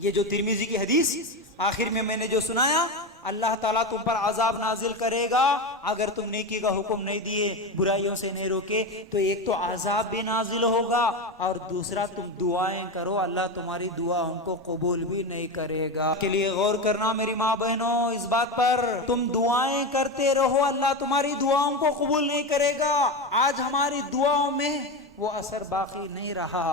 یہ جو ترمذی کی حدیث آخر میں نے جو سنایا، اللہ تعالیٰ تم پر عذاب نازل کرے گا اگر تم نیکی کا حکم نہیں دیے، برائیوں سے نہیں روکے، تو ایک تو عذاب بھی نازل ہوگا اور دوسرا تم دعائیں کرو، اللہ تمہاری دعاؤں کو قبول بھی نہیں کرے گا۔ کے لیے غور کرنا میری ماں بہنوں اس بات پر، تم دعائیں کرتے رہو، اللہ تمہاری دعاؤں کو قبول نہیں کرے گا۔ آج ہماری دعاؤں میں وہ اثر باقی نہیں رہا،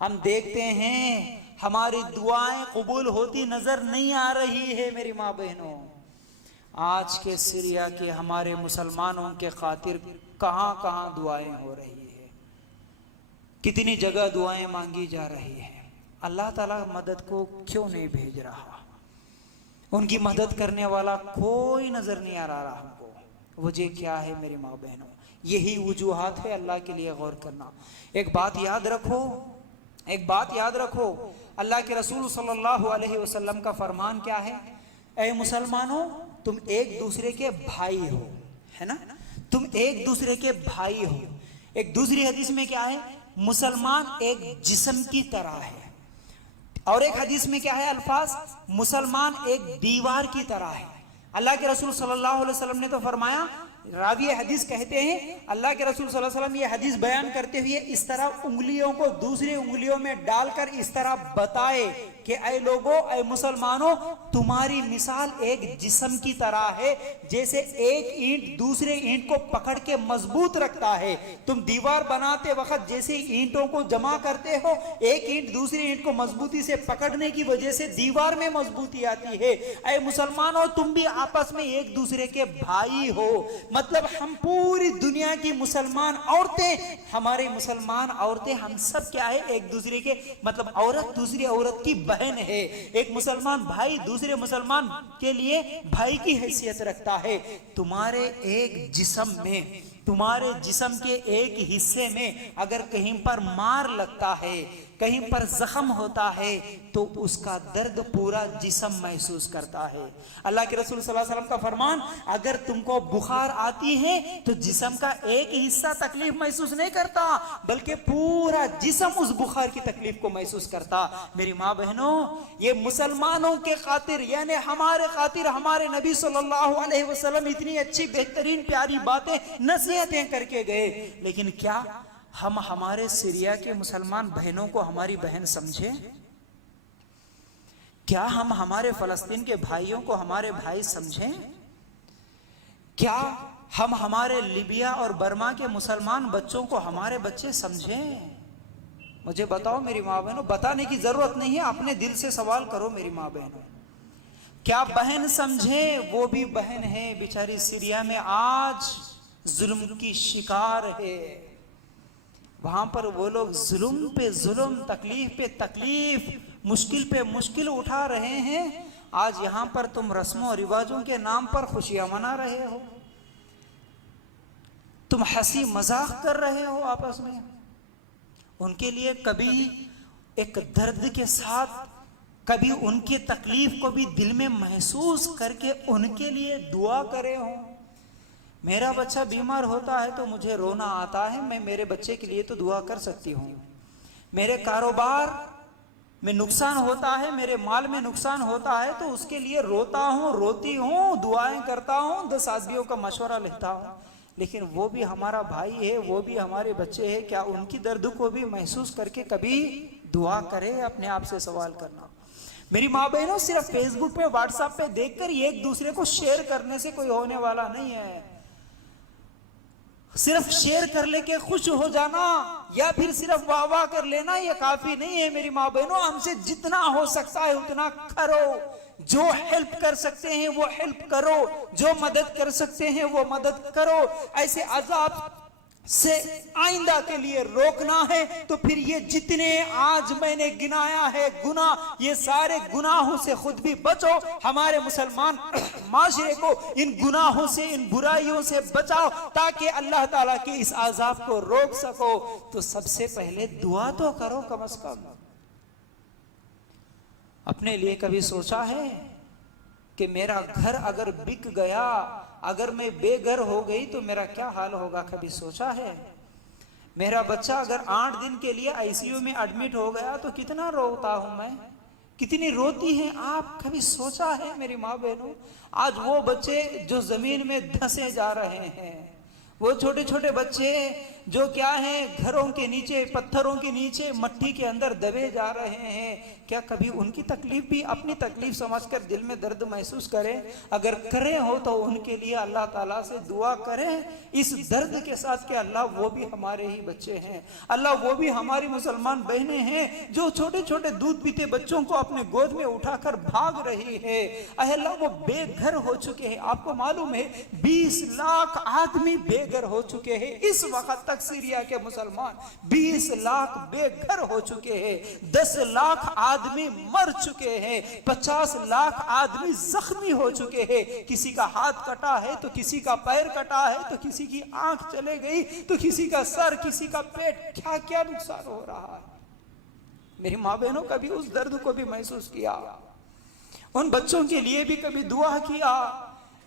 ہم دیکھتے ہیں ہماری دعائیں قبول ہوتی نظر نہیں آ رہی ہے میری ماں بہنوں۔ آج کے سیریا کے ہمارے مسلمانوں کے خاطر کہاں کہاں دعائیں ہو رہی ہے، کتنی جگہ دعائیں مانگی جا رہی ہیں، اللہ تعالیٰ مدد کو کیوں نہیں بھیج رہا؟ ان کی مدد کرنے والا کوئی نظر نہیں آ رہا ہم کو، وجہ کیا ہے میری ماں بہنوں؟ یہی وجوہات ہے، اللہ کے لیے غور کرنا۔ ایک بات یاد رکھو، اللہ کے رسول صلی اللہ علیہ وسلم کا فرمان کیا ہے؟ اے مسلمانوں تم ایک دوسرے کے بھائی ہو، ہے نا؟ تم ایک دوسرے کے بھائی ہو۔ ایک دوسری حدیث میں کیا ہے؟ مسلمان ایک جسم کی طرح ہے، اور ایک حدیث میں کیا ہے الفاظ؟ مسلمان ایک دیوار کی طرح ہے۔ اللہ کے رسول صلی اللہ علیہ وسلم نے تو فرمایا، راوی حدیث کہتے ہیں اللہ کے رسول صلی اللہ علیہ وسلم یہ حدیث بیان کرتے ہوئے اس طرح انگلیوں کو دوسری انگلیوں میں ڈال کر اس طرح بتائے کہ اے لوگو، اے مسلمانوں، تمہاری مثال ایک جسم کی طرح ہے، جیسے ایک اینٹ دوسرے اینٹ کو پکڑ کے مضبوط رکھتا ہے۔ تم دیوار بناتے وقت جیسے اینٹوں کو جمع کرتے ہو، ایک اینٹ دوسری اینٹ کو مضبوطی سے پکڑنے کی وجہ سے دیوار میں مضبوطی آتی ہے۔ اے مسلمانوں تم بھی آپس میں ایک دوسرے کے بھائی ہو۔ مطلب ہم پوری دنیا کی مسلمان عورتیں، ہماری مسلمان عورتیں، ہم سب کیا ہے؟ ایک دوسرے کے، مطلب عورت دوسری عورت کی بہن ہے، ایک مسلمان بھائی دوسرے مسلمان کے لیے بھائی کی حیثیت رکھتا ہے۔ تمہارے ایک جسم میں، تمہارے جسم کے ایک حصے میں اگر کہیں پر مار لگتا ہے، کہیں پر زخم ہوتا ہے، تو اس کا درد پورا جسم محسوس کرتا ہے۔ اللہ کے رسول صلی اللہ علیہ وسلم کا فرمان، اگر تم کو بخار آتی ہے تو جسم کا ایک حصہ تکلیف محسوس نہیں کرتا بلکہ پورا جسم اس بخار کی تکلیف کو محسوس کرتا۔ میری ماں بہنوں، یہ مسلمانوں کے خاطر، یعنی ہمارے خاطر ہمارے نبی صلی اللہ علیہ وسلم اتنی اچھی بہترین پیاری باتیں نصیحتیں کر کے گئے، لیکن کیا ہم ہمارے سیریا کے مسلمان بہنوں کو ہماری بہن سمجھے؟ کیا ہم ہمارے فلسطین کے بھائیوں کو ہمارے بھائی سمجھیں؟ کیا ہم ہمارے لیبیا اور برما کے مسلمان بچوں کو ہمارے بچے سمجھیں؟ مجھے بتاؤ میری ماں بہنوں، بتانے کی ضرورت نہیں ہے، اپنے دل سے سوال کرو میری ماں بہنوں۔ کیا بہن سمجھیں؟ وہ بھی بہن ہے، بیچاری سیریا میں آج ظلم کی شکار ہے، وہاں پر وہ لوگ ظلم پہ ظلم، تکلیف پہ تکلیف، مشکل پہ مشکل اٹھا رہے ہیں۔ آج یہاں پر تم رسموں اور رواجوں کے نام پر خوشیاں منا رہے ہو، تم ہنسی مذاق کر رہے ہو آپس میں، ان کے لیے کبھی ایک درد کے ساتھ، کبھی ان کی تکلیف کو بھی دل میں محسوس کر کے ان کے لیے دعا کرے ہو۔ میرا بچہ بیمار ہوتا ہے تو مجھے رونا آتا ہے، میں میرے بچے کے لیے تو دعا کر سکتی ہوں۔ میرے کاروبار میں نقصان ہوتا ہے، میرے مال میں نقصان ہوتا ہے تو اس کے لیے روتا ہوں، روتی ہوں، دعائیں کرتا ہوں، 10 آدمیوں کا مشورہ لیتا ہوں، لیکن وہ بھی ہمارا بھائی ہے، وہ بھی ہمارے بچے ہیں، کیا ان کی درد کو بھی محسوس کر کے کبھی دعا کرے؟ اپنے آپ سے سوال کرنا۔ میری ماں بہنوں، صرف فیس بک پہ، واٹس ایپ پہ دیکھ کر ایک دوسرے کو شیئر کرنے سے کوئی ہونے والا نہیں ہے۔ صرف شیئر کر لے کے خوش ہو جانا یا پھر صرف واہ واہ کر لینا یہ کافی نہیں ہے میری ماں بہنوں، ہم سے جتنا ہو سکتا ہے اتنا کرو، جو ہیلپ کر سکتے ہیں وہ ہیلپ کرو، جو مدد کر سکتے ہیں وہ مدد کرو۔ ایسے عذاب سے آئندہ کے لیے روکنا ہے تو پھر یہ جتنے آج میں نے گنایا ہے گناہ، یہ سارے گناہوں سے خود بھی بچو، ہمارے مسلمان معاشرے کو ان گناہوں سے، ان برائیوں سے بچاؤ تاکہ اللہ تعالیٰ کے اس عذاب کو روک سکو۔ تو سب سے پہلے دعا تو کرو کم از کم۔ اپنے لیے کبھی سوچا ہے کہ میرا گھر اگر بک گیا، اگر میں بے گھر ہو گئی تو میرا کیا حال ہوگا؟ کبھی سوچا ہے؟ میرا بچہ اگر 8 دن کے لیے ICU میں ایڈمٹ ہو گیا تو کتنا روتا ہوں میں، کتنی روتی ہیں آپ، کبھی سوچا ہے میری ماں بہنوں؟ آج وہ بچے جو زمین میں دھسے جا رہے ہیں، وہ چھوٹے چھوٹے بچے جو کیا ہیں گھروں کے نیچے، پتھروں کے نیچے، مٹی کے اندر دبے جا رہے ہیں، کیا کبھی ان کی تکلیف بھی اپنی تکلیف سمجھ کر دل میں درد محسوس کریں؟ اگر کریں ہو تو ان کے لیے اللہ تعالیٰ سے دعا کریں اس درد کے ساتھ کہ اللہ وہ بھی ہمارے ہی بچے ہیں، اللہ وہ بھی ہماری مسلمان بہنیں ہیں جو چھوٹے چھوٹے دودھ پیتے بچوں کو اپنے گود میں اٹھا کر بھاگ رہی ہے۔ اے اللہ وہ بے گھر ہو چکے ہیں، آپ کو معلوم ہے 20 لاکھ آدمی بے گھر ہو چکے ہیں اس وقت تک، سیریا کے مسلمان 20 لاکھ بے گھر ہو چکے ہیں، 10 لاکھ آدمی مر چکے ہیں، 50 لاکھ آدمی زخمی ہو چکے ہیں، کسی کا ہاتھ کٹا ہے تو کسی کا پیر کٹا ہے تو کسی کی آنکھ چلے گئی تو کسی کا سر، کسی کا پیٹ، کیا کیا نقصان ہو رہا ہے۔ میری ماں بہنوں کبھی اس درد کو بھی محسوس کیا؟ ان بچوں کے لیے بھی کبھی دعا کیا؟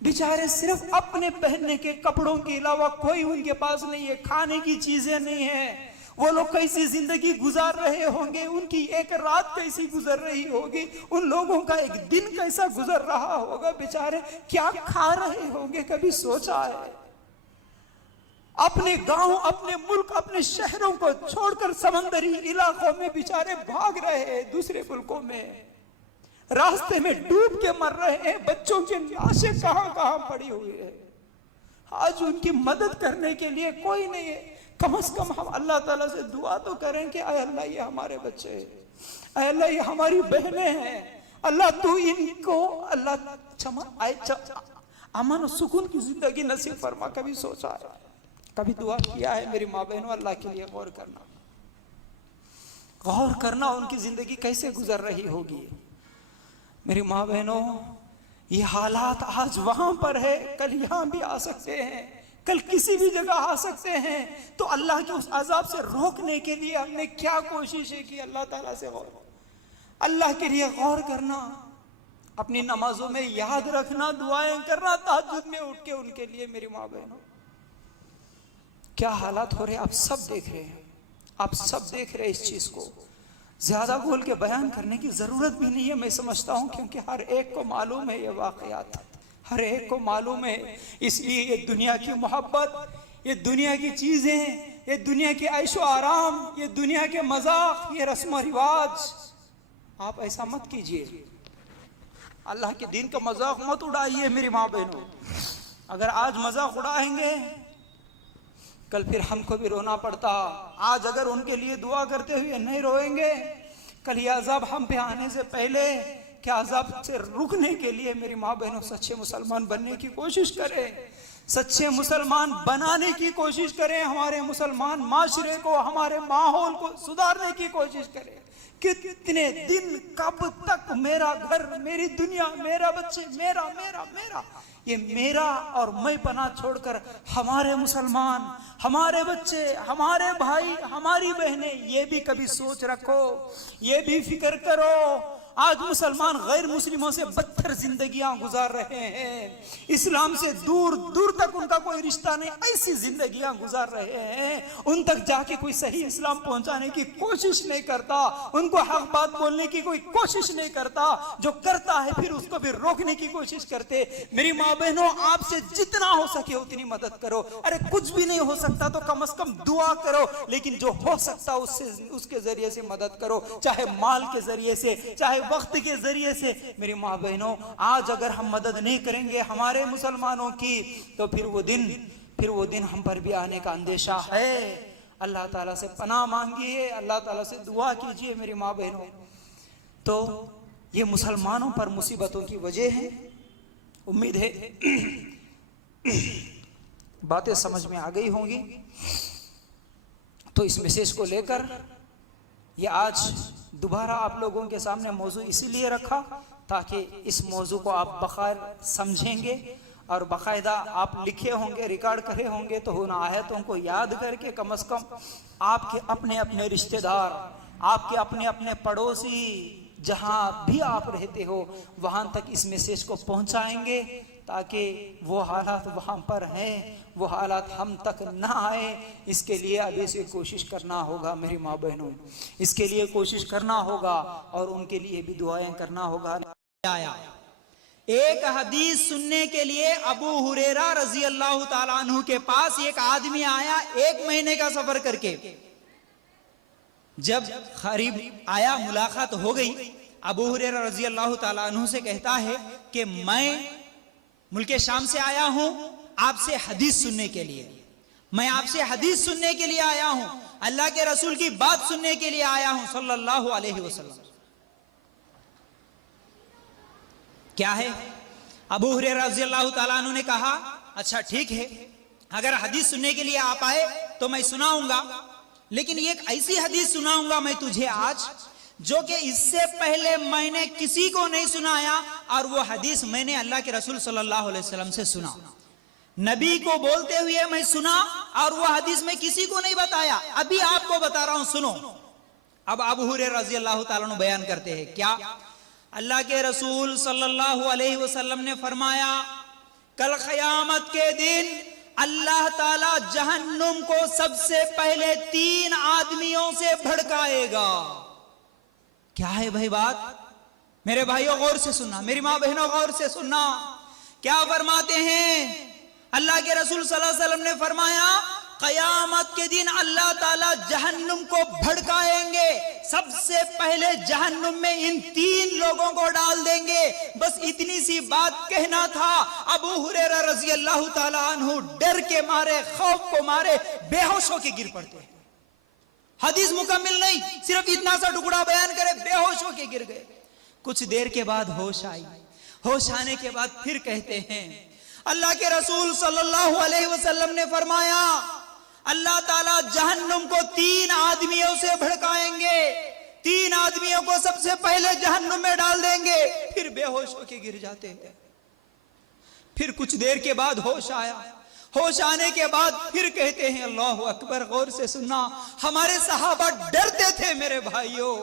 بیچارے صرف اپنے پہننے کے کپڑوں کے علاوہ کوئی ان کے پاس نہیں ہے، کھانے کی چیزیں نہیں ہیں، وہ لوگ کیسی زندگی گزار رہے ہوں گے، ان کی ایک رات کیسی گزر رہی ہوگی، ان لوگوں کا ایک دن کیسا گزر رہا ہوگا، بیچارے کیا کھا رہے ہوں گے، کبھی سوچا ہے؟ اپنے گاؤں، اپنے ملک، اپنے شہروں کو چھوڑ کر سمندری علاقوں میں بیچارے بھاگ رہے ہیں، دوسرے ملکوں میں راستے میں ڈوب کے مر رہے ہیں، بچوں کی لاشیں کہاں کہاں پڑی ہوئی ہے، آج ان کی مدد کرنے کے لیے کوئی نہیں ہے۔ کم از کم ہم اللہ تعالیٰ سے دعا تو کریں کہ اے اللہ یہ ہمارے بچے ہیں، اے اللہ یہ ہماری بہنیں ہیں، اللہ تو ان کو اللہ امن و سکون کی زندگی نصیب فرما۔ کبھی سوچا ہے، کبھی دعا کیا ہے میری ماں بہنوں؟ اللہ کے لیے غور کرنا ان کی زندگی کیسے گزر رہی ہوگی۔ میری ماں بہنوں یہ حالات آج وہاں پر ہے، کل یہاں بھی آ سکتے ہیں، کل کسی بھی جگہ آ سکتے ہیں، تو اللہ کے اس عذاب سے روکنے کے لیے ہم نے کیا کوششیں کی؟ اللہ تعالیٰ سے اللہ کے لیے غور کرنا، اپنی نمازوں میں یاد رکھنا، دعائیں کرنا، تہجد میں اٹھ کے ان کے لیے۔ میری ماں بہنوں کیا حالات ہو رہے ہیں، آپ سب دیکھ رہے ہیں، آپ سب دیکھ رہے ہیں اس چیز کو۔ زیادہ بول کے بیان کرنے کی ضرورت بھی نہیں ہے میں سمجھتا ہوں، کیونکہ ہر ایک کو معلوم ہے یہ واقعات، ہر ایک کو معلوم ہے۔ اس لیے یہ دنیا کی محبت، یہ دنیا کی چیزیں، یہ دنیا کے عیش و آرام، یہ دنیا کے مذاق، یہ رسم و رواج، آپ ایسا مت کیجئے۔ اللہ کے دین کا مذاق مت اڑائیے میری ماں بہنوں۔ اگر آج مذاق اڑائیں گے کل پھر ہم کو بھی رونا پڑتا۔ آج اگر ان کے لیے دعا کرتے ہوئے نہیں روئیں گے، کل یہ عذاب ہم پہ آنے سے پہلے کیا عذاب سے رکنے کے لیے میری ماں بہنوں سچے مسلمان بننے کی کوشش کریں، سچے مسلمان بنانے کی کوشش کریں، ہمارے مسلمان معاشرے کو، ہمارے ماحول کو سدھارنے کی کوشش کریں۔ کتنے دن، کب تک میرا گھر، میری دنیا، میرا بچے، میرا میرا میرا، یہ میرا اور میں پناہ چھوڑ کر ہمارے مسلمان، ہمارے بچے، ہمارے بھائی، ہماری بہنیں، یہ بھی کبھی سوچ رکھو، یہ بھی فکر کرو۔ آج مسلمان غیر مسلموں سے بدتر زندگیاں گزار رہے ہیں، اسلام سے دور دور تک ان کا کوئی رشتہ نہیں، ایسی زندگیاں گزار رہے ہیں، ان تک جا کے کوئی صحیح اسلام پہنچانے کی کوشش نہیں کرتا، ان کو حق بات بولنے کی کوئی کوشش نہیں کرتا، جو کرتا ہے پھر اس کو بھی روکنے کی کوشش کرتے۔ میری ماں بہنوں آپ سے جتنا ہو سکے اتنی مدد کرو۔ ارے کچھ بھی نہیں ہو سکتا تو کم از کم دعا کرو، لیکن جو ہو سکتا اس کے ذریعے سے مدد کرو، چاہے مال کے ذریعے سے، چاہے وقت کے ذریعے سے۔ میری ماں بہنوں آج اگر ہم مدد نہیں کریں گے ہمارے مسلمانوں کی تو پھر وہ دن ہم پر بھی آنے کا اندیشہ ہے۔ اللہ تعالیٰ سے پناہ مانگیے، اللہ تعالیٰ سے دعا کیجئے میری ماں بہنوں۔ تو یہ مسلمانوں پر مصیبتوں کی وجہ ہے۔ امید ہے باتیں سمجھ میں آ گئی ہوں گی۔ تو اس میسیج کو لے کر یہ آج دوبارہ آپ لوگوں کے سامنے موضوع اسی لیے رکھا تاکہ اس موضوع کو آپ بخیر سمجھیں گے اور باقاعدہ آپ لکھے ہوں گے، ریکارڈ کرے ہوں گے، تو ان آیتوں کو یاد کر کے کم از کم آپ کے اپنے اپنے رشتہ دار، آپ کے اپنے اپنے پڑوسی، جہاں بھی آپ رہتے ہو وہاں تک اس میسیج کو پہنچائیں گے تاکہ وہ حالات وہاں پر ہیں وہ حالات ہم تک نہ آئے. اس کے لیے ابھی سے کوشش کرنا ہوگا میری ماں بہنوں, اس کے لیے کوشش کرنا ہوگا اور ان کے لیے بھی دعائیں کرنا ہوگا. ایک حدیث سننے کے لیے ابو ہریرہ رضی اللہ تعالیٰ عنہ کے پاس ایک آدمی آیا 1 مہینے کا سفر کر کے. جب قریب آیا, ملاقات ہو گئی, ابو ہریرہ رضی اللہ تعالیٰ عنہ سے کہتا ہے کہ میں ملک شام سے آیا ہوں آپ سے حدیث سننے کے لیے, میں آپ سے حدیث سننے کے لیے آیا ہوں, اللہ کے رسول کی بات سننے کے لیے آیا ہوں صلی اللہ علیہ وسلم. کیا ہے؟ ابو ہریرہ رضی اللہ تعالیٰ عنہ نے کہا اچھا ٹھیک ہے, اگر حدیث سننے کے لیے آپ آئے تو میں سناؤں گا, لیکن ایک ایسی حدیث سناؤں گا میں تجھے آج جو کہ اس سے پہلے میں نے کسی کو نہیں سنایا, اور وہ حدیث میں نے اللہ کے رسول صلی اللہ علیہ وسلم سے سنا, نبی کو بولتے ہوئے میں سنا, اور وہ حدیث میں کسی کو نہیں بتایا, ابھی آپ کو بتا رہا ہوں سنو. اب ابو ہریرہ رضی اللہ تعالیٰ عنہ بیان کرتے ہیں کیا, اللہ کے رسول صلی اللہ علیہ وسلم نے فرمایا کل قیامت کے دن اللہ تعالیٰ جہنم کو سب سے پہلے 3 آدمیوں سے بھڑکائے گا. کیا ہے بھائی بات؟ میرے بھائیوں غور سے سننا, میری ماں بہنوں غور سے سننا. کیا فرماتے ہیں اللہ کے رسول صلی اللہ علیہ وسلم نے فرمایا قیامت کے دن اللہ تعالیٰ جہنم کو بھڑکائیں گے, سب سے پہلے جہنم میں ان 3 لوگوں کو ڈال دیں گے. بس اتنی سی بات کہنا تھا, ابو ہریرہ رضی اللہ تعالیٰ عنہ ڈر کے مارے, خوف کو مارے بے ہوش ہو کے گر پڑتے ہیں. حدیث مکمل نہیں, صرف اتنا سا ٹکڑا بیان کرے, بے ہوش ہو کے گر گئے. کچھ دیر کے بعد ہوش آئی, ہوش آنے کے بعد پھر کہتے ہیں اللہ کے رسول صلی اللہ علیہ وسلم نے فرمایا اللہ تعالیٰ جہنم کو 3 آدمیوں سے بھڑکائیں گے, 3 آدمیوں کو سب سے پہلے جہنم میں ڈال دیں گے, پھر بے ہوش ہو کے گر جاتے ہیں. پھر کچھ دیر کے بعد ہوش آیا, ہوش آنے کے بعد پھر کہتے ہیں اللہ اکبر. غور سے سننا, ہمارے صحابہ ڈرتے تھے میرے بھائیوں,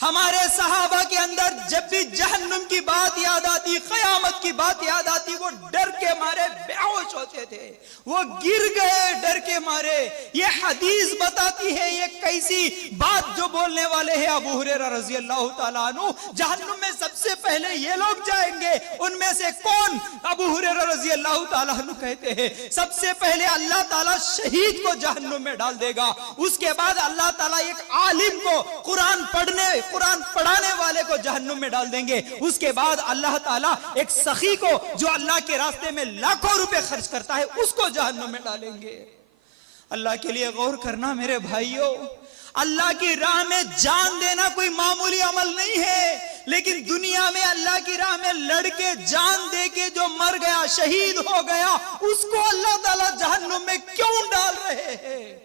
ہمارے صحابہ کے اندر جب بھی جہنم کی بات یاد آتی, قیامت کی بات یاد آتی, وہ ڈر کے مارے بے ہوش ہوتے تھے, وہ گر گئے ڈر کے مارے. یہ حدیث بتاتی ہے یہ کیسی بات جو بولنے والے ہیں ابو ہریرہ رضی اللہ تعالیٰ عنہ, جہنم میں سب سے پہلے یہ لوگ جائیں گے. ان میں سے کون؟ ابو ہریرہ رضی اللہ تعالیٰ عنہ کہتے ہیں سب سے پہلے اللہ تعالیٰ شہید کو جہنم میں ڈال دے گا, اس کے بعد اللہ تعالیٰ ایک عالم کو, قرآن پڑھانے والے کو جہنم میں ڈال دیں گے, اس کے بعد اللہ تعالیٰ ایک سخی کو جو اللہ کے راستے میں لاکھوں روپے خرچ کرتا ہے اس کو جہنم میں ڈالیں گے. اللہ کے لیے غور کرنا میرے بھائیوں, اللہ کی راہ میں جان دینا کوئی معمولی عمل نہیں ہے, لیکن دنیا میں اللہ کی راہ میں لڑ کے جان دے کے جو مر گیا, شہید ہو گیا, اس کو اللہ تعالیٰ جہنم میں کیوں ڈال رہے ہیں؟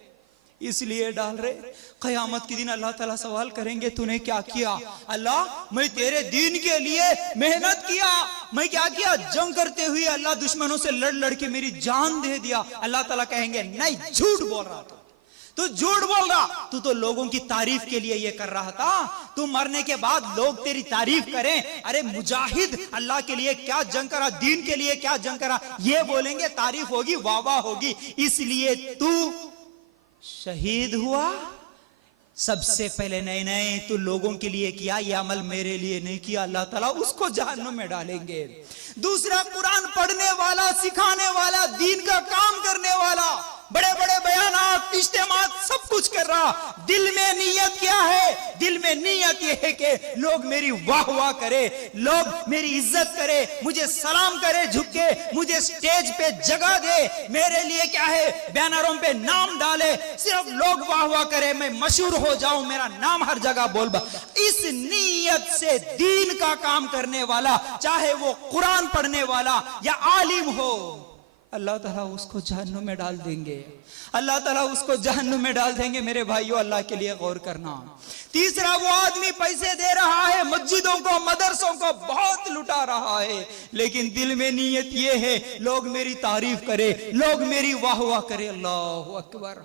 اس لیے ڈال رہے قیامت کے دن اللہ تعالیٰ سوال کریں گے تو نے کیا کیا؟ اللہ میں تیرے دین کے لیے محنت کیا, میں کیا کیا؟ جنگ کرتے ہوئے اللہ دشمنوں سے لڑ کے میری جان دے دیا. اللہ تعالیٰ کہیں گے نہیں, جھوٹ بول رہا تو جھوٹ بول رہا, تو لوگوں کی تعریف کے لیے یہ کر رہا تھا, تو مرنے کے بعد لوگ تیری تعریف کریں ارے مجاہد اللہ کے لیے کیا جنگ کرا, دین کے لیے کیا جنگ کرا, یہ بولیں گے, تعریف ہوگی, واہ واہ ہوگی. اس لیے تو شہید ہوا سب سے پہلے نہیں تو لوگوں کے لیے کیا, یہ عمل میرے لیے نہیں کیا, اللہ تعالیٰ اس کو جہنم میں ڈالیں گے. دوسرا قرآن پڑھنے والا, سکھانے والا, دین کا کام کرنے والا, بڑے بڑے بیانات, اجتماعات, سب کچھ کر رہا, دل میں نیت کیا ہے؟ دل میں نیت یہ ہے کہ لوگ میری واہ واہ کرے, لوگ میری عزت کرے, مجھے سلام کرے جھک کے, مجھے سٹیج پہ جگہ دے, میرے لیے کیا ہے بینروں پہ نام ڈالے, صرف لوگ واہ واہ کرے, میں مشہور ہو جاؤں, میرا نام ہر جگہ بول با. اس نیت سے دین کا کام کرنے والا, چاہے وہ قرآن پڑھنے والا یا عالم ہو, اللہ تعالیٰ اس کو جہنم میں ڈال دیں گے, اللہ تعالیٰ اس کو جہنم میں ڈال دیں گے. میرے بھائیو اللہ کے لیے غور کرنا. تیسرا, وہ آدمی پیسے دے رہا ہے, مسجدوں کو, مدرسوں کو بہت لٹا رہا ہے, لیکن دل میں نیت یہ ہے لوگ میری تعریف کرے, لوگ میری واہ واہ کرے. اللہ اکبر.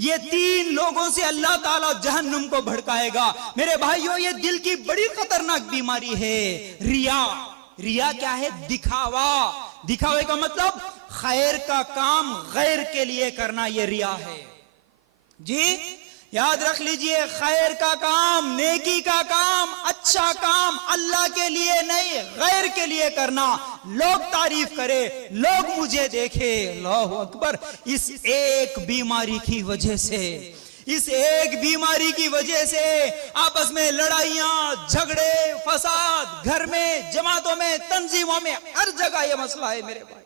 یہ 3 لوگوں سے اللہ تعالیٰ جہنم کو بھڑکائے گا. میرے بھائیو یہ دل کی بڑی خطرناک بیماری ہے, ریا. ریا کیا ہے؟ دکھاوا. دکھاوے کا مطلب خیر کا کام غیر کے لیے کرنا، یہ ریا ہے. جی یاد رکھ لیجئے، خیر کا کام، نیکی کا کام، اچھا کام اللہ کے لیے نہیں غیر کے لیے کرنا. لوگ تعریف کرے، لوگ مجھے دیکھے. اللہ اکبر. اس ایک بیماری کی وجہ سے، اس ایک بیماری کی وجہ سے آپس میں لڑائیاں، جھگڑے، فساد، گھر میں، جماعتوں میں، تنظیموں میں، ہر جگہ یہ مسئلہ ہے میرے بھائی.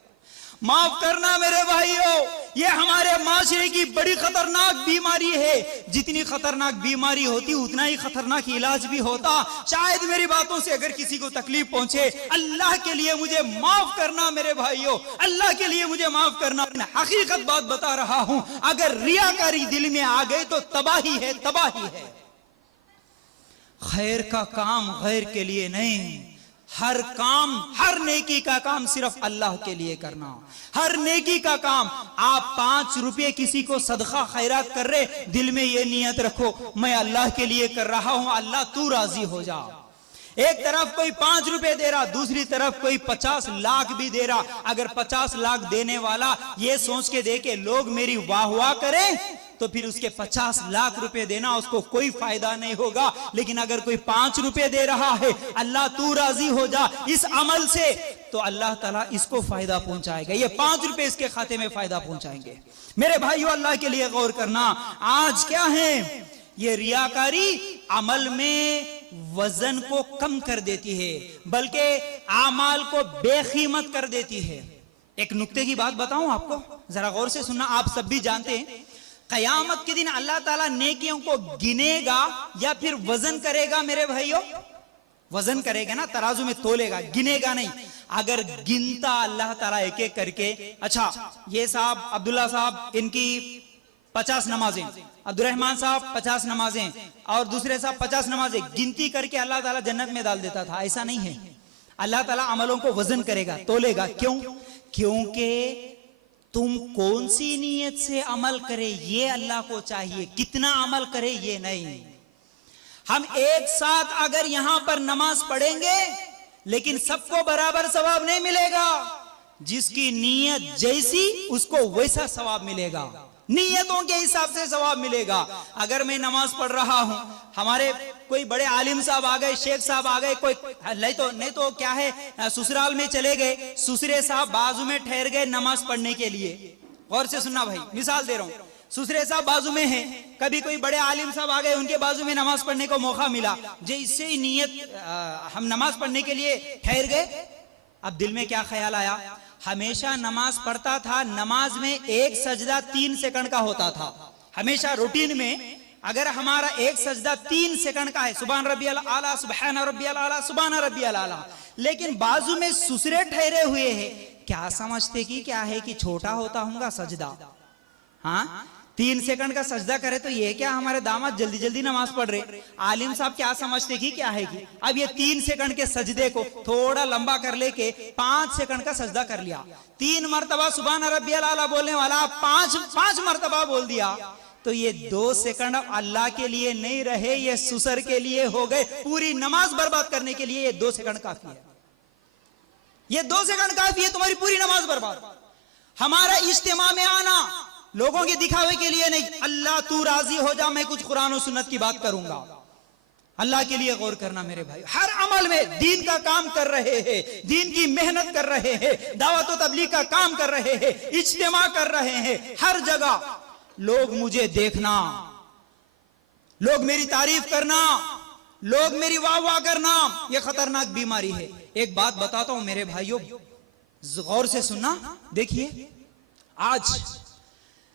معاف کرنا میرے بھائیوں، یہ ہمارے معاشرے کی بڑی خطرناک بیماری ہے. جتنی خطرناک بیماری ہوتی اتنا ہی خطرناک علاج بھی ہوتا. شاید میری باتوں سے اگر کسی کو تکلیف پہنچے، اللہ کے لیے مجھے معاف کرنا میرے بھائیوں، اللہ کے لیے مجھے معاف کرنا. حقیقت بات بتا رہا ہوں، اگر ریاکاری دل میں آ گئے تو تباہی ہے، تباہی ہے. خیر کا کام غیر کے لیے نہیں، ہر کام، ہر نیکی کا کام صرف اللہ کے لیے کرنا. ہر نیکی کا کام، آپ 5 روپے کسی کو صدقہ خیرات کر رہے، دل میں یہ نیت رکھو میں اللہ کے لیے کر رہا ہوں، اللہ تو راضی ہو جا. ایک طرف کوئی 5 روپے دے رہا، دوسری طرف کوئی 50 لاکھ بھی دے رہا. اگر 50 لاکھ دینے والا یہ سوچ کے دے کہ لوگ میری واہ واہ کریں تو پھر اس کے 50 لاکھ روپے دینا اس کو کوئی فائدہ نہیں ہوگا. لیکن اگر کوئی 5 روپے دے رہا ہے، اللہ تو راضی ہو جا اس عمل سے، تو اللہ تعالیٰ اس کو فائدہ پہنچائے گا. یہ 5 روپے اس کے کھاتے میں فائدہ پہنچائیں گے. میرے بھائیو اللہ کے لیے غور کرنا. آج کیا ہے یہ ریاکاری؟ عمل میں وزن کو کم کر دیتی ہے، بلکہ اعمال کو بے قیمت کر دیتی ہے. ایک نکتے کی بات بتاؤں آپ کو، ذرا غور سے سننا. آپ سب بھی جانتے ہیں قیامت کے دن اللہ تعالیٰ نیکیوں کو گنے گا یا پھر وزن کرے گا میرے بھائیوں؟ وزن کرے گا نا، ترازو میں تولے گا، گنے گا نہیں. اگر گنتا اللہ تعالیٰ ایک ایک کر کے، اچھا یہ صاحب عبداللہ صاحب ان کی 50 نمازیں، عبد الرحمن صاحب 50 نمازیں، اور دوسرے صاحب 50 نمازیں، گنتی کر کے اللہ تعالیٰ جنت میں ڈال دیتا تھا. ایسا نہیں ہے. اللہ تعالیٰ عملوں کو وزن کرے گا، تولے گا. کیوں؟ کیونکہ تم کون سی نیت سے عمل کرے یہ اللہ کو چاہیے، کتنا عمل کرے یہ نہیں. ہم ایک ساتھ اگر یہاں پر نماز پڑھیں گے لیکن سب کو برابر ثواب نہیں ملے گا. جس کی نیت جیسی اس کو ویسا ثواب ملے گا، نیتوں کے حساب سے ثواب ملے گا. اگر میں نماز پڑھ رہا ہوں، ہمارے کوئی بڑے عالم صاحب آ گئے، شیخ صاحب آ گئے، کوئی نہیں تو کیا ہے سسرال میں چلے گئے، سسرے صاحب بازو میں ٹھہر گئے نماز پڑھنے کے لیے. غور سے سننا بھائی، مثال دے رہا ہوں. سسرے صاحب بازو میں ہیں، کبھی کوئی بڑے عالم صاحب آ گئے، ان کے بازو میں نماز پڑھنے کو موقع ملا، جیسے ہی نیت ہم نماز پڑھنے کے لیے ٹھہر گئے، اب دل میں کیا خیال آیا؟ ہمیشہ نماز پڑھتا تھا، نماز میں ایک سجدہ 3 سیکنڈ کا ہوتا تھا. ہمیشہ روٹین میں اگر ہمارا ایک سجدہ 3 سیکنڈ کا ہے، سبحان ربی الاعلیٰ، سبحان ربی الاعلیٰ، سبحان ربی الاعلیٰ، لیکن بازو میں سسرے ٹھہرے ہوئے ہیں، کیا سمجھتے کہ کیا ہے کہ چھوٹا ہوتا ہوں گا سجدہ؟ ہاں 3 سیکنڈ کا سجدہ کرے تو یہ کیا ہمارے داماد جلدی جلدی نماز پڑھ رہے. عالم صاحب کیا سمجھتے کہ کیا ہے کہ اب یہ 3 سیکنڈ کے سجدے کو تھوڑا لمبا کر لے کے 5 سیکنڈ کا سجدہ کر لیا. 3 مرتبہ سبحان ربی الاعلیٰ بولنے والا 5 مرتبہ بول دیا، تو یہ 2 سیکنڈ اللہ کے لیے نہیں رہے، یہ سسر کے لیے ہو گئے. پوری نماز برباد کرنے کے لیے یہ 2 سیکنڈ کافی ہے. یہ 2 سیکنڈ کافی ہے تمہاری پوری نماز برباد. ہمارا اجتماع میں آنا لوگوں کے دکھاوے کے لیے نہیں، اللہ تو راضی ہو جا، میں کچھ قرآن و سنت کی بات کروں گا. اللہ کے لیے غور کرنا میرے بھائی. ہر عمل میں دین کا کام کر رہے ہیں، دین کی محنت کر رہے ہیں، دعوت و تبلیغ کا کام کر رہے ہیں، اجتماع کر رہے ہیں، ہر جگہ لوگ مجھے دیکھنا، لوگ میری تعریف کرنا، لوگ میری واہ واہ کرنا، یہ خطرناک بیماری ہے. ایک بات بتاتا ہوں میرے بھائیوں، غور سے سننا. دیکھیے آج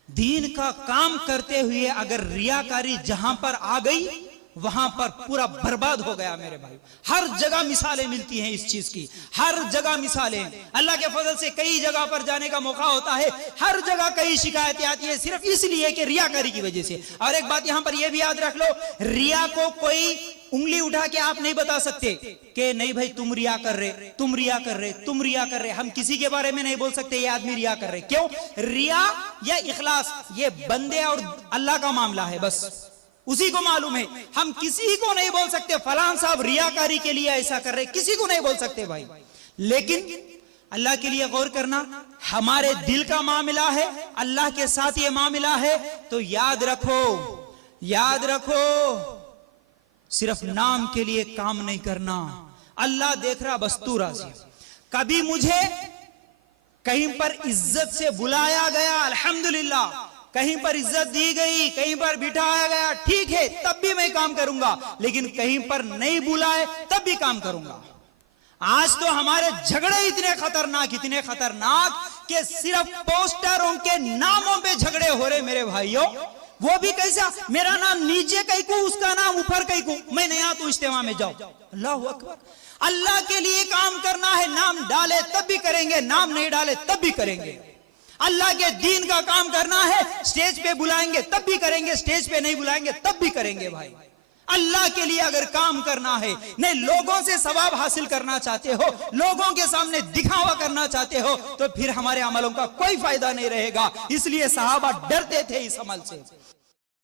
دین کا کام کرتے ہوئے اگر ریاکاری جہاں پر آ گئی وہاں پر پورا برباد ہو گیا میرے بھائی. ہر جگہ مثالیں ملتی ہیں اس چیز کی، ہر جگہ مثالیں. اللہ کے فضل سے کئی جگہ پر جانے کا موقع ہوتا ہے، ہر جگہ کئی شکایتیں آتی ہیں صرف اس لیے کہ ریاکاری کی وجہ سے. اور ایک بات یہاں پر یہ بھی یاد رکھ لو، ریا کو کوئی انگلی اٹھا کے آپ نہیں بتا سکتے کہ نہیں بھائی تم ریا کر رہے، تم ریا کر رہے، تم ریا کر رہے. ہم کسی کے بارے میں نہیں بول سکتے یہ آدمی ریا کر رہے. کیوں؟ ریا یا اخلاص یہ بندے اور اللہ کا معاملہ ہے، بس اسی کو معلوم ہے. ہم کسی کو نہیں بول سکتے فلان صاحب ریاکاری کے لیے ایسا کر رہے، کسی کو نہیں بول سکتے بھائی. لیکن اللہ کے لیے غور کرنا، ہمارے دل کا معاملہ ہے، اللہ کے ساتھ یہ معاملہ ہے، تو یاد رکھو صرف نام کے لیے کام نہیں کرنا، اللہ دیکھ رہا بس تو راضی۔ کبھی مجھے کہیں پر عزت سے بلایا گیا، الحمدللہ، کہیں پر عزت دی گئی، کہیں پر بٹھایا گیا، ٹھیک ہے، تب بھی میں کام کروں گا، لیکن کہیں پر نہیں بلائے تب بھی کام کروں گا۔ آج تو ہمارے جھگڑے اتنے خطرناک کہ صرف پوسٹروں کے ناموں پہ جھگڑے ہو رہے میرے بھائیوں۔ وہ بھی کیسا، میرا نام نیچے کہیں کو، اس کا نام اوپر کہیں کو، میں نہیں آتا اجتماع میں جاؤ۔ اللہ اکبر، اللہ کے لیے کام کرنا ہے، نام ڈالے تب بھی کریں گے، نام نہیں ڈالے تب بھی کریں گے۔ اللہ کے دین کا کام کرنا ہے، سٹیج پہ بلائیں گے تب بھی کریں گے، سٹیج پہ نہیں بلائیں گے تب بھی کریں گے۔ بھائی اللہ کے لیے اگر کام کرنا ہے، نہیں لوگوں سے ثواب حاصل کرنا چاہتے ہو، لوگوں کے سامنے دکھاوا کرنا چاہتے ہو، تو پھر ہمارے عملوں کا کوئی فائدہ نہیں رہے گا۔ اس لیے صحابہ ڈرتے تھے اس عمل سے۔